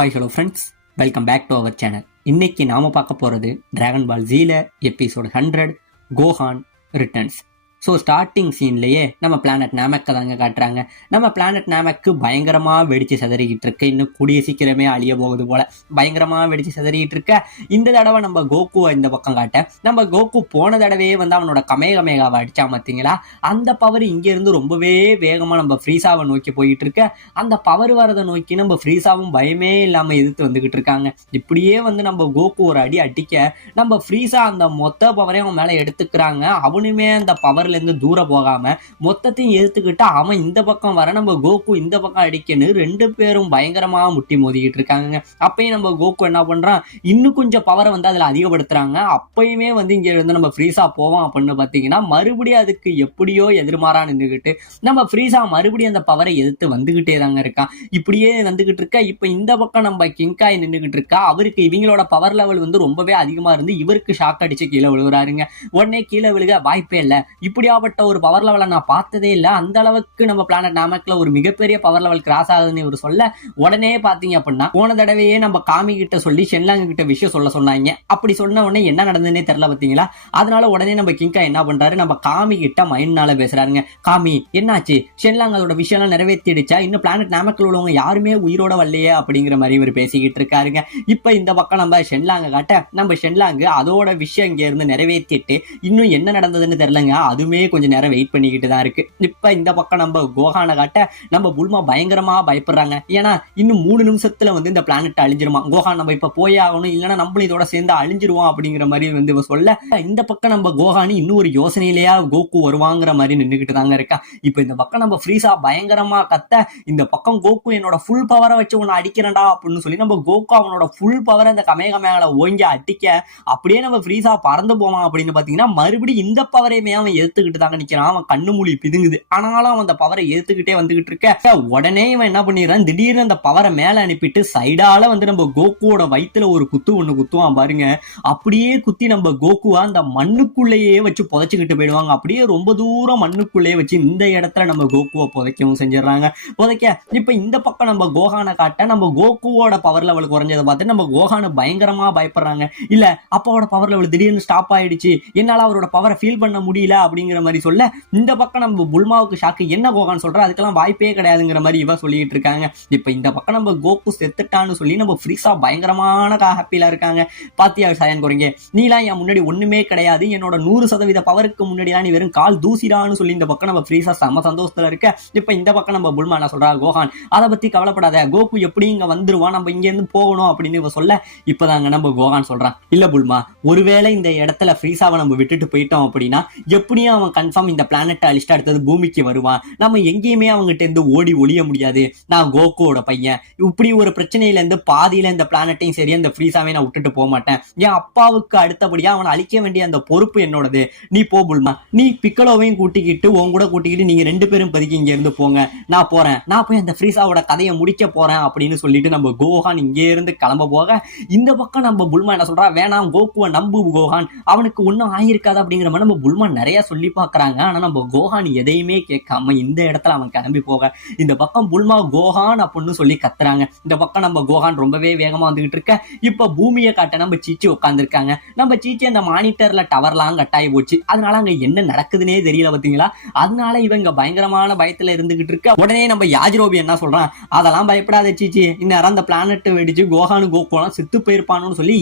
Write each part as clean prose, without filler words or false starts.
Hi hello friends, welcome back to our channel. இன்னைக்கு நாம பார்க்க போகிறது டிராகன் பால் ஜீல episode 100 Gohan returns. So starting சீன்லேயே நம்ம பிளானட் நாமக்கை தாங்க காட்டுறாங்க. நம்ம பிளானட் நாமக்கு பயங்கரமாக வெடிச்சு செதறிக்கிட்டு இருக்கு. இன்னும் கூடிய சீக்கிரமே அழிய போகுது போல பயங்கரமாக வெடிச்சு செதறிக்கிட்டு இருக்க. இந்த தடவை நம்ம கோகுவை இந்த பக்கம் காட்ட, நம்ம கோகு போன தடவையே வந்து அவனோட கமேகமேகாவை அடிச்சா பார்த்தீங்களா, அந்த பவர் இங்கேருந்து ரொம்பவே வேகமாக நம்ம ஃப்ரீஸாவை நோக்கி போயிட்டு இருக்க. அந்த பவர் வரதை நோக்கி நம்ம ஃப்ரீஸாவும் பயமே இல்லாமல் எதிர்த்து வந்துகிட்டு இருக்காங்க. இப்படியே வந்து நம்ம கோகு ஒரு அடி அடிக்க நம்ம ஃப்ரீஸா அந்த மொத்த பவரையும் அவன் மேலே எடுத்துக்கிறாங்க. அவனுமே அந்த பவர் இருந்து தூரம் போகாம மொத்தத்தையும் எடுத்துக்கிட்டு அவன் இந்த பக்கம் வர, நம்ம கோகு இந்த பக்கம் அடிக்கணும். ரெண்டு பேரும் பயங்கரமா முட்டி மோதிக்கிட்டு இருக்காங்க. அப்பயும் நம்ம கோகு என்ன பண்றான், இன்னும் கொஞ்சம் பவரை வந்து அதுல அதிகப்படுத்துறாங்க. அப்பயுமே வந்து இங்க இருந்து நம்ம ஃப்ரீஸா போவோம் அப்படின்னு பாத்தீங்கன்னா மறுபடியும் அதுக்கு எப்படியோ எதிர்மாறா நின்றுகிட்டு நம்ம ஃப்ரீஸா மறுபடியும் அந்த பவரை எதிர்த்து வந்துகிட்டே தாங்க இருக்கான். இப்படியே வந்துகிட்டு இருக்கா. இப்ப இந்த பக்கம் நம்ம கிங்காய் நின்றுகிட்டு இருக்கா. அவருக்கு இவங்களோட பவர் லெவல் வந்து ரொம்பவே அதிகமா இருந்து இவருக்கு ஷாக் அடிச்சு கீழே விழுகிறாருங்க. உடனே கீழே வாய்ப்பே இல்லை, இப்படியாப்பட்ட ஒரு பவர் லெவலை நான் பார்த்ததே இல்லை, அந்த அளவுக்கு நம்ம பிளானட் நாமக்ல ஒரு மிகப்பெரிய பவர் லெவல் கிராஸ் ஆகுதுன்னு இவர் சொல்ல, உடனே பாத்தீங்க அப்படின்னா போன தடவையே நம்ம காமி கிட்ட சொல்லி ஷென்லாங் கிட்ட விஷயம் சொன்னாங்க. அப்படி சொன்ன உடனே என்ன நடந்ததுன்னே தெரியல பாத்தீங்களா. அதனால உடனே நம்ம கிங்கா என்ன பண்றாரு, நம்ம காமி கிட்ட மைண்ட்னால பேசுறாருங்க. காமி என்னாச்சு, ஷென்லாங் அதோட விஷயம் எல்லாம் நிறைவேற்றிடுச்சா, இன்னும் பிளானட் நாமக்ல உள்ளவங்க யாருமே உயிரோட வரலையே அப்படிங்கிற மாதிரி இவர் பேசிக்கிட்டு இருக்காருங்க. இப்ப இந்த பக்கம் நம்ம ஷென்லாங்க காட்ட, நம்ம ஷென்லாங் அதோட விஷயம் இங்க இருந்து நிறைவேற்றிட்டு இன்னும் என்ன நடந்ததுன்னு தெரியலங்க. அதுவுமே கொஞ்சம் நேரம் வெயிட் பண்ணிக்கிட்டு தான் இருக்கு. இப்ப இந்த பக்கம் நம்ம கோஹானை காட்ட, நம்ம புல்மா பயங்கரமா பயப்படுறாங்க. ஏன்னா இன்னும் 3 நிமிஷத்துல வந்து இந்த பிளானட் அழிஞ்சிருமா. கோஹான் நம்ம இப்ப போய் ஆகணும், இல்லைன்னா நம்மளும் இதோட சேர்ந்து அழிஞ்சிருவோம் அப்படிங்கிற மாதிரி வந்து சொல்ல, இந்த பக்கம் நம்ம கோஹானி இன்னும் ஒரு யோசனையிலேயா கோகு வருவாங்கிற மாதிரி நின்றுகிட்டு தாங்க இருக்கா. இப்ப இந்த பக்கம் நம்ம ஃப்ரீஸா பயங்கரமா கத்த, இந்த பக்கம் கோகு என்னோட ஃபுல் பவரை வச்சு உன்னை அடிக்கிறேன்டா அப்படின்னு சொல்லி நம்ம கோகு அவனோட ஃபுல் பவரை அந்த கமேகமேகால ஓங்கி அடிக்க, அப்படியே நம்ம ஃப்ரீஸா பறந்து போவான் அப்படின்னு பாத்தீங்கன்னா மறுபடியும் இந்த பவரையுமே அவன் எடுத்துக்கிட்டு தாங்க நிக்கிறான். அவன் கண்ணு மூலி பிதுங்குது, ஆனாலும் அவன் அந்த பவரை ஏத்துக்கிட்டே வந்துகிட்டு இருக்க. உடனே இவன் என்ன பண்ணிடுறான், திடீர்னு அந்த பவரை மேல அனுப்பிட்டு சைடால வந்து நம்ம கோகுவோட வயித்துல ஒரு குத்து ஒண்ணு குத்துவான் பாருங்க. அப்படியே குத்தி நம்ம கோகுவா அந்த மண்ணுக்குள்ளேயே வச்சு புதைச்சுக்கிட்டு போயிடுவாங்க. அப்படியே ரொம்ப தூரம் மண்ணுக்குள்ளேயே வச்சு இந்த இடத்துல நம்ம கோகுவை புதைக்கவும் செஞ்சிடறாங்க. புதைக்க இப்ப இந்த பக்கம் நம்ம கோஹானை காட்ட, நம்ம கோகுவோட பவர் லெவல் குறைஞ்சதை பார்த்து நம்ம கோஹானு பயங்கரமா பயப்படுறாங்க. இல்ல அப்பாவோட பவர் லெவல் திடீர்னு ஸ்டாப் ஆயிடுச்சு, என்னால அவரோட பவரை ஃபீல் பண்ண முடியல அப்படிங்கிற மாதிரி சொல்ல, இந்த பக்கம் நம்ம புல்மாவுக்கு ஷாக்கு, என்ன கோகான் சொல்ற, அதுக்கெல்லாம் வாய்ப்பே கிடையாதுங்கிற மாதிரி இவ சொல்லிட்டு இருக்காங்க. இப்ப இந்த பக்கம் நம்ம கோகு செத்துட்டான்னு சொல்லி நம்ம ஃப்ரீஸா பயங்கரமான ஹாப்பியா இருக்காங்க. பாத்தியா சாயன் குறைங்க, நீலாம் என் முன்னாடி ஒண்ணுமே கிடையாது, என்னோட 100% பவருக்கு முன்னாடி நீ வெறும் கால் தூசிடான்னு சொல்லி இந்த பக்கம் நம்ம ஃப்ரீஸா செம சந்தோஷத்துல இருக்க. இப்ப இந்த பக்கம் நம்ம புல்மா என்ன சொல்றா, கோஹான் அதை பத்தி கவலைப்படாத, கோகு எப்படி இங்க வந்துருவான், நம்ம இங்க இருந்து போகணும் அப்படின்னு இவ சொல்ல, இப்பதாங்க நம்ம கோஹான் சொல்றான், இல்ல புல்மா, ஒருவேளை இந்த இடத்துல ஃப்ரீஸாவை நம்ம விட்டுட்டு போயிட்டோம் அப்படின்னா எப்படியும் அவன் கன்ஃபார்ம் இந்த பிளானட் அழிச்சிட்டு அடுத்தது பூமிக்கு வருவான், நம்ம எங்கேயுமே அவங்ககிட்ட இருந்து ஓடி ஒளிய முடியாது, நான் கோகுவோட பையன், இப்படி ஒரு பிரச்சனையில இருந்து பாதியில இந்த பிளானட்டையும் சரி அந்த ஃப்ரீஸாவே நான் விட்டுட்டு போக மாட்டேன், என் அப்பாவுக்கு அடுத்தபடியா அவனை அழிக்க வேண்டிய அந்த பொறுப்பு என்னோடது, நீ போ புல்மா, நீ பிக்கலோவையும் கூட்டிக்கிட்டு உன் கூட கூட்டிக்கிட்டு நீங்க 2 பேரும் பதுக்கி இங்க இருந்து போங்க, நான் போறேன், நான் போய் அந்த ஃப்ரீஸாவோட கதையை முடிக்க போறேன் அப்படின்னு சொல்லிட்டு நம்ம கோஹான் இங்கே இருந்து கிளம்ப போக, இந்த பக்கம் நம்ம புல்மா என்ன சொல்றா, வேணாம் கோகுவை நம்பு கோஹான், அவனுக்கு ஒன்னும் ஆயிருக்காது அப்படிங்கிற மாதிரி நம்ம புல்மா நிறைய சொல்லி பாக்குறாங்க. ஆனா நம்ம கோஹான் எதையுமே கேட்காம இந்த இடத்துல அவன் கிளம்பி போக, இந்த பக்கம் புல்மா கோஹான் அப்படின்னு சொல்லி கத்துறாங்க. இந்த பக்கம் நம்ம கோஹான் ரொம்பவே வேகமா வந்துகிட்டு இருக்க. இப்ப பூமியை காட்ட நம்ம சீச்சி உட்கார்ந்து இருக்காங்க. நம்ம சீச்சி அந்த மானிட்டர்ல டவர்லாம் கட்டாயி போச்சு, அதனால அங்க என்ன நடக்குதுன்னே தெரியல பாத்தீங்களா. அதனால இவங்க பயங்கரமான பயத்துல இருந்துகிட்டு இருக்க. உடனே நம்ம யாஜ்ரோபி என்ன சொல்றான், அதெல்லாம் பயப்படாத சீச்சி, இந்நேரம் அந்த பிளானட் வெடிச்சு கோஹானு கோகுலாம் செத்து போயிருப்பானு சொல்லி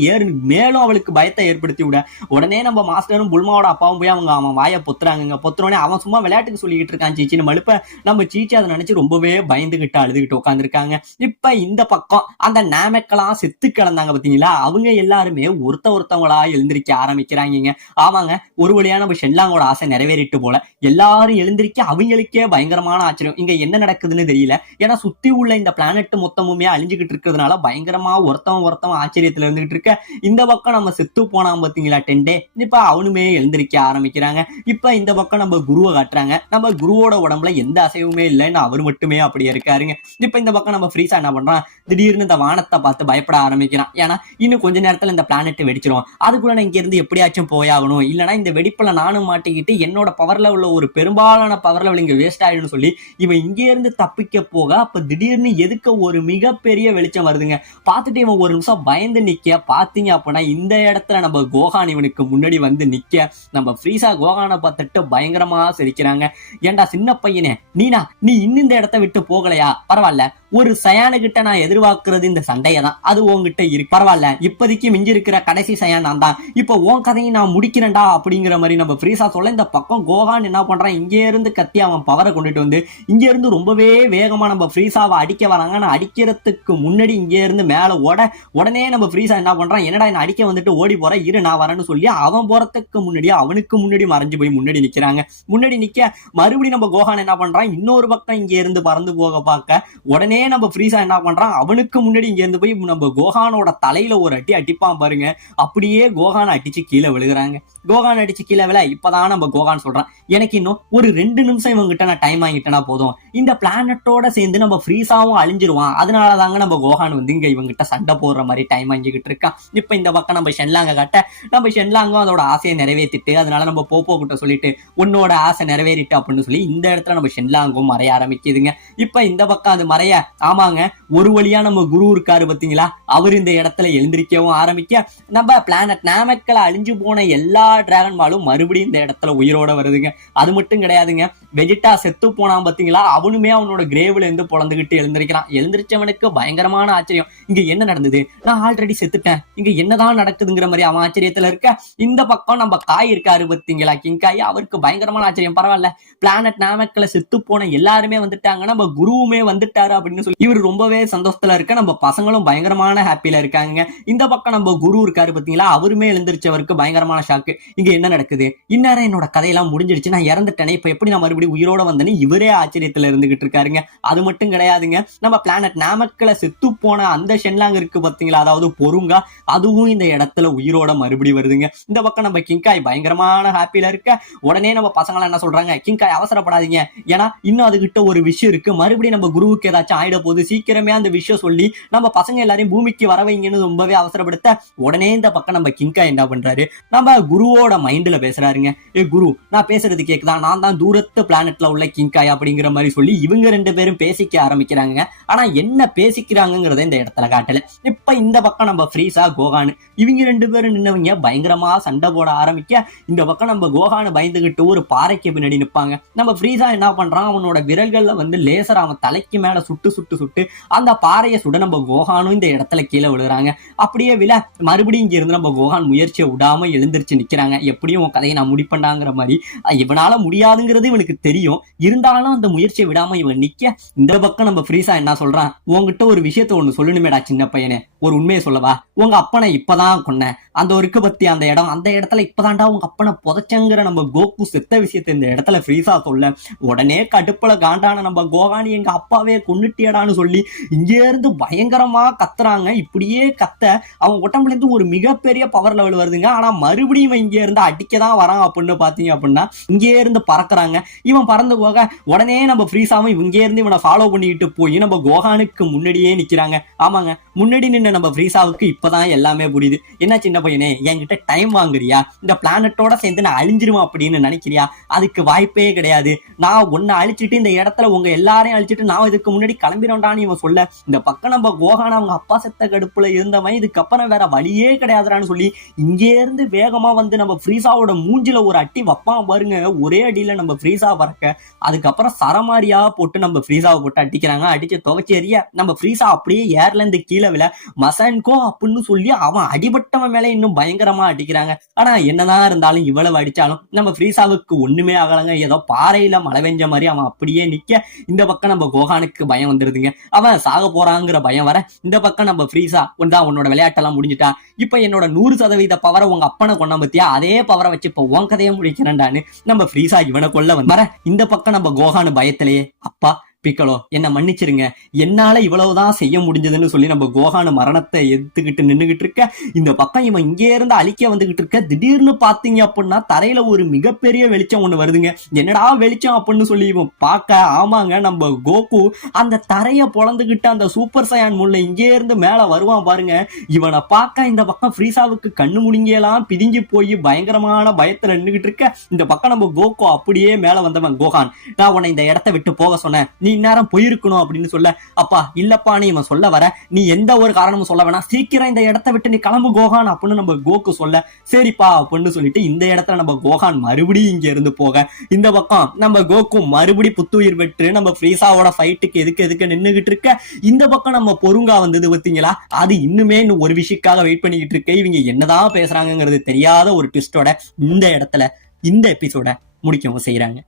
மேலும் அவளுக்கு பயத்தை ஏற்படுத்தி விட, உடனே நம்ம மாஸ்டரும் புல்மாவோட அப்பாவும் போய் அவன் வாயை பொத்துறாங்க. பொத்துறோடனே அவன் சும்மா விளையாட்டுக்கு சொல்லிக்கிட்டு இருக்கான் சீச்சின்னு மழுப்ப, நம்ம சீச்சி அதை நினைச்சு ரொம்பவே பயந்துகிட்டு அழுதுகிட்டு உட்காந்துருக்காங்க. இப்ப இந்த பக்கம் அந்த நாமக்கெல்லாம் செத்து கிடந்தாங்க பாத்தீங்களா, அவங்க எல்லாருமே ஒருத்தவங்களா எழுந்திருக்க ஆரம்பிக்கிறாங்க. ஆமாங்க, ஒரு வழியா நம்ம ஷென்லாங்கோட ஆசை நிறைவேறிட்டு போல, எல்லாரும் எழுந்திருக்க அவங்களுக்கே பயங்கரமான ஆச்சரியம், இங்க என்ன நடக்குதுன்னு தெரியல. ஏன்னா சுத்தி உள்ள இந்த பிளானட் மொத்தமுமே அழிஞ்சுகிட்டு இருக்கிறதுனால பயங்கரமா ஒருத்தவன் ஆச்சரியத்துல இருந்துகிட்டு இருக்க. இந்த பக்கம் நம்ம செத்து போனான் பாத்தீங்களா டென்டே, இப்ப அவனுமே எழுந்திருக்க ஆரம்பிக்கிறாங்க. இப்ப இப்ப இந்த பக்கம் நம்ம குருவை காட்டுறாங்க. நம்ம குருவோட உடம்புல எந்த அசைவுமே இல்லைன்னு அவர் மட்டுமே அப்படியே இருக்காருங்க. இப்ப இந்த பக்கம் நம்ம ஃப்ரீஸா என்ன பண்றான், திடீர்னு இந்த வானத்தை பார்த்து பயப்பட ஆரம்பிக்கிறான். ஏன்னா இன்னும் கொஞ்ச நேரத்துல இந்த பிளானட் வெடிச்சிரும், அதுக்குள்ள நான் இங்க இருந்து எப்படியாச்சும் போயாகணும், இல்லைன்னா இந்த வெடிப்புல நானும் மாட்டிக்கிட்டு என்னோட பவர்ல உள்ள ஒரு பெரும்பாலான பவர் லெவல் இங்க வேஸ்ட் ஆயிடும்னு சொல்லி இவன் இங்க இருந்து தப்பிக்க போக அப்ப திடீர்னு எதுக்க ஒரு மிகப்பெரிய வெளிச்சம் வருதுங்க. பார்த்துட்டு இவன் ஒரு நிமிஷம் பயந்து நிக்க, பாத்தீங்க அப்படின்னா இந்த இடத்துல நம்ம கோகான் இவனுக்கு முன்னாடி வந்து நிக்க, நம்ம ஃப்ரீஸா கோகானை பார்த்துட்டு பயங்கரமா சிரிக்கிறாங்க. ஏண்டா சின்ன பையனே, நீ இன்னும் இந்த இடத்த விட்டு போகலையா? பரவாயில்ல, ஒரு சயானு கிட்ட நான் எதிர்பார்க்கிறது இந்த சண்டையை தான், அது உன்கிட்ட இருக்கு, பரவாயில்ல, இப்போதைக்கு மிஞ்சி இருக்கிற கடைசி சயான் நான் தான், இப்போ உன் கதையை நான் முடிக்கிறேன்டா அப்படிங்கிற மாதிரி நம்ம ஃப்ரீஸா சொல்ல, இந்த பக்கம் கோகான் என்ன பண்றான், இங்கே இருந்து கத்தி அவன் பவரை கொண்டுட்டு வந்து இங்க இருந்து ரொம்பவே வேகமா நம்ம ஃப்ரீஸாவை அடிக்க வராங்க. நான் அடிக்கிறதுக்கு முன்னாடி இங்கே இருந்து மேல உடனே நம்ம ஃப்ரீஸா என்ன பண்றான், என்னடா என்ன அடிக்க வந்துட்டு ஓடி போற, இரு நான் வரேன்னு சொல்லி அவன் போறதுக்கு முன்னாடி அவனுக்கு முன்னாடி மறைஞ்சு போய் முன்னாடி நிக்கிறாங்க. முன்னாடி நிக்க மறுபடியும் நம்ம கோகான் என்ன பண்றான், இன்னொரு பக்கம் இங்க இருந்து பறந்து போக பார்க்க உடனே நம்ம ஃப்ரீஸா என்ன பண்றான், அவனுக்கு முன்னாடி இங்க இருந்து போய் நம்ம கோகானோட தலையில ஒரு அடி அடிப்பான் பாருங்க. அப்படியே கோகான் அடிச்சு கீழே விழுகிறாங்க. கோகான் அடிச்சு கீழே விழ இப்பதான் நம்ம கோகான் சொல்றான், எனக்கு இன்னும் ஒரு 2 நிமிஷம் இவங்கிட்ட நான் டைம் வாங்கிட்டேன்னா போதும், இந்த பிளானட்டோட சேர்ந்து நம்ம ஃப்ரீஸாவும் அழிஞ்சிருவான், அதனாலதாங்க நம்ம கோகான் வந்து இங்க இவங்கிட்ட சண்டை போடுற மாதிரி டைம் வாங்கிக்கிட்டு இருக்கான். இப்ப இந்த பக்கம் நம்ம ஷென்லாங்க காட்ட, நம்ம ஷென்லாங்கும் அதோட ஆசையை நிறைவேற்றிட்டு, அதனால நம்ம போப்போ கிட்ட சொல்லிட்டு உன்னோட ஆசை நிறைவேறிட்டு அப்படின்னு சொல்லி இந்த இடத்துல நம்ம ஷென்லாங்கும் மறைய ஆரம்பிக்குதுங்க. இப்ப இந்த பக்கம் அது மறைய, ஆமாங்க, ஒரு வழியா நம்ம குரு இருக்காரு பாத்தீங்களா, அவர் இந்த இடத்துல எழுந்திருக்கவும் ஆரம்பிக்க, நம்ம பிளானட் நாமக்கல அழிஞ்சு போன எல்லா டிராகன் பாலும் மறுபடியும் இந்த இடத்துல உயிரோட வருதுங்க. அது மட்டும் கிடையாதுங்க, வெஜிடா செத்து போனான் பாத்தீங்களா, அவனுமே அவனோட கிரேவ்ல இருந்து பொழந்துகிட்டு எழுந்திருக்கிறான். எழுந்திரிச்சவனுக்கு பயங்கரமான ஆச்சரியம், இங்க என்ன நடந்தது, நான் ஆல்ரெடி செத்துட்டேன், இங்க என்னதான் நடக்குதுங்கிற மாதிரி அவன் ஆச்சரியத்துல இருக்க, இந்த பக்கம் நம்ம காய் இருக்காரு பாத்தீங்களா, கிங்காய், அவருக்கு பயங்கரமான ஆச்சரியம், பரவாயில்ல, பிளானட் நாமக்கல செத்து போன எல்லாருமே வந்துட்டாங்க, நம்ம குருவுமே வந்துட்டாரு அப்படின்னு சொல்லி இவர் ரொம்பவே சந்தோஷத்துல இருக்க, நம்ம பசங்களும் பயங்கரமான ஹாப்பியில இருக்காங்க. இந்த பக்கம் நம்ம குரு இருக்காரு பாத்தீங்களா, அவருமே எழுந்திரிச்சவருக்கு பயங்கரமான ஷாக்கு, இங்க என்ன நடக்குது, இந்நேரம் என்னோட கதையெல்லாம் முடிஞ்சிடுச்சு, நான் இறந்துட்டேனே, இப்ப எப்படி நான் மறுபடியும் உயிரோட வந்தேன்னு இவரே ஆச்சரியத்துல இருந்துகிட்டு இருக்காருங்க. அது மட்டும் கிடையாதுங்க, நம்ம பிளானட் நாமக்கல செத்து போன அந்த ஷென்லாங் இருக்கு பாத்தீங்களா, அதாவது பொருங்கா, அதுவும் இந்த இடத்துல உயிரோட மறுபடியும் வருதுங்க. இந்த பக்கம் நம்ம கிங்காய் பயங்கரமான ஹாப்பியில இருக்க, உடனே நம்ம பசங்க என்ன சொல்றாங்க, கிங்காய் அவசரப்படாதீங்க, ஏன்னா இன்னும் அதுகிட்ட ஒரு விஷயம் இருக்கு, மறுபடியும் நம்ம குருவுக்கு ஏதாச்சும் ஆயிட போது, சீக்கிரமே அந்த விஷயம் சொல்லி நம்ம பசங்க எல்லாரையும் பூமிக்கு வர வைங்கன்னு ரொம்பவே அவசரப்படுத்த, உடனே இந்த பக்கம் நம்ம கிங்காய் என்ன பண்றாரு, நம்ம குருவோட மைண்ட்ல பேசுறாருங்க. ஏ குரு, நான் பேசுறது கேக்குதா, நான் தான் தூரத்து பிளானட்ல உள்ள கிங்காய் அப்படிங்கிற மாதிரி சொல்லி இவங்க 2 பேரும் பேசிக்க ஆரம்பிக்கிறாங்க. ஆனா என்ன பேசிக்கிறாங்கிறத இந்த இடத்துல காட்டல. இப்ப இந்த பக்கம் நம்ம ஃப்ரீஸா கோகான் இவங்க 2 பேரும் நின்னவங்க பயங்கரமா சண்டை போட ஆரம்பிக்க, இந்த பக்கம் நம்ம கோகான் பயந்துகிட்டு ஒரு பாறைக்கு பின்னாடி நிப்பாங்க. நம்ம ஃப்ரீஸா என்ன பண்றான், அவனோட விரல்கள்ல வந்து லேசர் அவன் தலைக்கு மேல சுட்டு சுட்டு சுட்டு அந்த பாறையை சுட நம்ம கோகானும் இந்த இடத்துல கீழே விழுறாங்க. அப்படியே விழ மறுபடியும் இங்க இருந்து நம்ம கோகான் முயற்சியை விடாம எழுந்திருச்சு நிக்கிறாங்க. எப்படியும் உன் கதையை நான் முடிப்பேன்டாங்கிற மாதிரி, இவனால முடியாதுங்கிறது இவனுக்கு தெரியும், இருந்தாலும் அந்த முயற்சியை விடாம இவன் நிக்க, இந்த பக்கம் நம்ம ஃப்ரீஸா என்ன சொல்றான், உங்ககிட்ட ஒரு விஷயத்த ஒண்ணு சொல்லணுமேடா சின்ன பையனே, ஒரு உண்மையை சொல்லவா, உங்க அப்பனை இப்பதான் கொன்ன, அந்த இருக்கு பத்தி அந்த இடத்துல இப்பதான்டா உங்க அப்பனை புதைச்சங்கிற நம்ம கோகு செத்த விஷயத்த இந்த இடத்துல ஃப்ரீஸா சொல்ல, உடனே கடுப்புல காண்டான நம்ம கோகானி எங்க அப்பாவே கொன்னுட்டியடான்னு சொல்லி இங்கே இருந்து பயங்கரமா கத்துறாங்க. இப்படியே கத்த அவன் உடம்புல இருந்து ஒரு மிகப்பெரிய பவர் லெவல் வருதுங்க. ஆனா மறுபடியும் இங்க இருந்து அடிக்கதான் வரான் அப்படின்னு பாத்தீங்க அப்படின்னா இங்கே இருந்து பறக்குறாங்க. இவன் பறந்து போக உடனே நம்ம ஃப்ரீஸாவும் இங்கே இருந்து இவனை ஃபாலோ பண்ணிக்கிட்டு போய் நம்ம கோகானுக்கு முன்னாடியே நிக்கிறாங்க. ஆமாங்க, முன்னாடி நின்று நம்ம ஃப்ரீஸாவுக்கு இப்பதான் எல்லாமே புரியுது. என்ன சின்ன பையனே, என்கிட்ட டைம் வாங்குறியா, இந்த பிளானட்டோட சேர்ந்து நான் அழிஞ்சிருவேன் அப்படின்னு நினைக்கிறியா, அதுக்கு வாய்ப்பே கிடையாது. நான் ஒன்னு அழிச்சிட்டு இந்த இடத்துல உங்க எல்லாரையும் அழிச்சிட்டு நான் இதுக்கு முன்னாடி கிளம்பிடண்டான்னு இவன் சொல்ல, இந்த பக்கம் நம்ம கோகான அவங்க அப்பா செத்த கடுப்புல இருந்தவன் இதுக்கப்புறம் வேற வழியே கிடையாதுறான்னு சொல்லி இங்கே இருந்து வேகமா வந்து நம்ம ஃப்ரீஸாவோட மூஞ்சில ஒரு அட்டி வைப்பான் பாருங்க. ஒரே அடியில நம்ம ஃப்ரீஸா பறக்க, அதுக்கப்புறம் சரமாரியா போட்டு நம்ம ஃப்ரீஸாவை போட்டு அடிக்கிறாங்க. அடிச்சு துவச்சி எறிய நம்ம ஃப்ரீஸா அப்படியே ஏர்ல இருந்து கீழே விழ மசன்கோ அப்படின்னு சொல்லி அவன் அடிபட்டவன் மேல இன்னும் பயங்கரமா அடிக்கிறாங்க. ஆனா என்னதான் இருந்தாலும் இவ்வளவு அடிச்சாலும் நம்ம ஃப்ரீஸாவுக்கு ஒண்ணுமே ஆகலங்க. ஏதோ பாறையில மழை பெஞ்ச மாதிரி அவன் அப்படியே நிக்க, இந்த பக்கம் நம்ம கோகானுக்கு பயம் வந்துருதுங்க. அவன் சாக போறாங்கிற பயம் வர, இந்த பக்கம் நம்ம ஃப்ரீஸா உன்னோட விளையாட்டெல்லாம் முடிஞ்சுட்டா, இப்ப என்னோட 100% பவரை உங்க அப்பனை கொண்ட பத்தியா, அதே பவரை வச்சு இப்ப உன் கதையை முடிக்கிறேன்டான்னு நம்ம ஃப்ரீஸா இவனை கொல்ல வர, இந்த பக்கம் நம்ம கோகானு பயத்திலேயே, அப்பா பிக்கலோ என்ன மன்னிச்சிருங்க, என்னால இவ்வளவுதான் செய்ய முடிஞ்சதுன்னு சொல்லி நம்ம கோஹான் மரணத்தை எதிர்த்துக்கிட்டு நின்னுகிட்டு இருக்க, இந்த பக்கம் இவன் இங்கே இருந்து அழிக்க வந்துகிட்டு இருக்க. திடீர்னு பாத்தீங்க அப்படின்னா தரையில ஒரு மிகப்பெரிய வெளிச்சம் ஒண்ணு வருதுங்க. என்னடா வெளிச்சம் அப்படின்னு சொல்லி இவன் பார்க்க, ஆமாங்க நம்ம கோகு அந்த தரைய பொழந்துகிட்டு அந்த சூப்பர் சயான் முள்ள இங்கே இருந்து மேல வருவான் பாருங்க. இவனை பார்க்க இந்த பக்கம் ஃப்ரீசாவுக்கு கண்ணு முடிங்கெல்லாம் பிதுங்கி போய் பயங்கரமான பயத்துல நின்னுகிட்டு இருக்க. இந்த பக்கம் நம்ம கோகு அப்படியே மேல வந்தவன், கோஹான் நான் உன்னை இந்த இடத்தை விட்டு போக சொன்னேன், நீ இந்நேரம் போயிருக்கணும் அப்படின்னு சொல்ல, அப்பா இல்லப்பான்னு இவன் சொல்ல வர, நீ எந்த ஒரு காரணமும் சொல்ல வேணாம், சீக்கிரம் இந்த இடத்தை விட்டு நீ கிளம்பு கோஹான் அப்படின்னு நம்ம கோகு சொல்ல, சரிப்பா அப்படின்னு சொல்லிட்டு இந்த இடத்துல நம்ம கோஹான் மறுபடியும் இங்க இருந்து போக, இந்த பக்கம் நம்ம கோகு மறுபடி புத்துயிர் பெற்று நம்ம ஃப்ரீசாவோட ஃபைட்டுக்கு எதுக்கு நின்னுகிட்டு இருக்க. இந்த பக்கம் நம்ம பொருங்கா வந்தது பார்த்தீங்களா, அது இன்னுமே இன்னும் ஒரு விஷயக்காக வெயிட் பண்ணிக்கிட்டு இருக்க. இவங்க என்னதான் பேசுறாங்கிறது தெரியாத ஒரு ட்விஸ்டோட இந்த இடத்துல இந்த எபிசோட முடிக்கவும் செய்யறாங்க.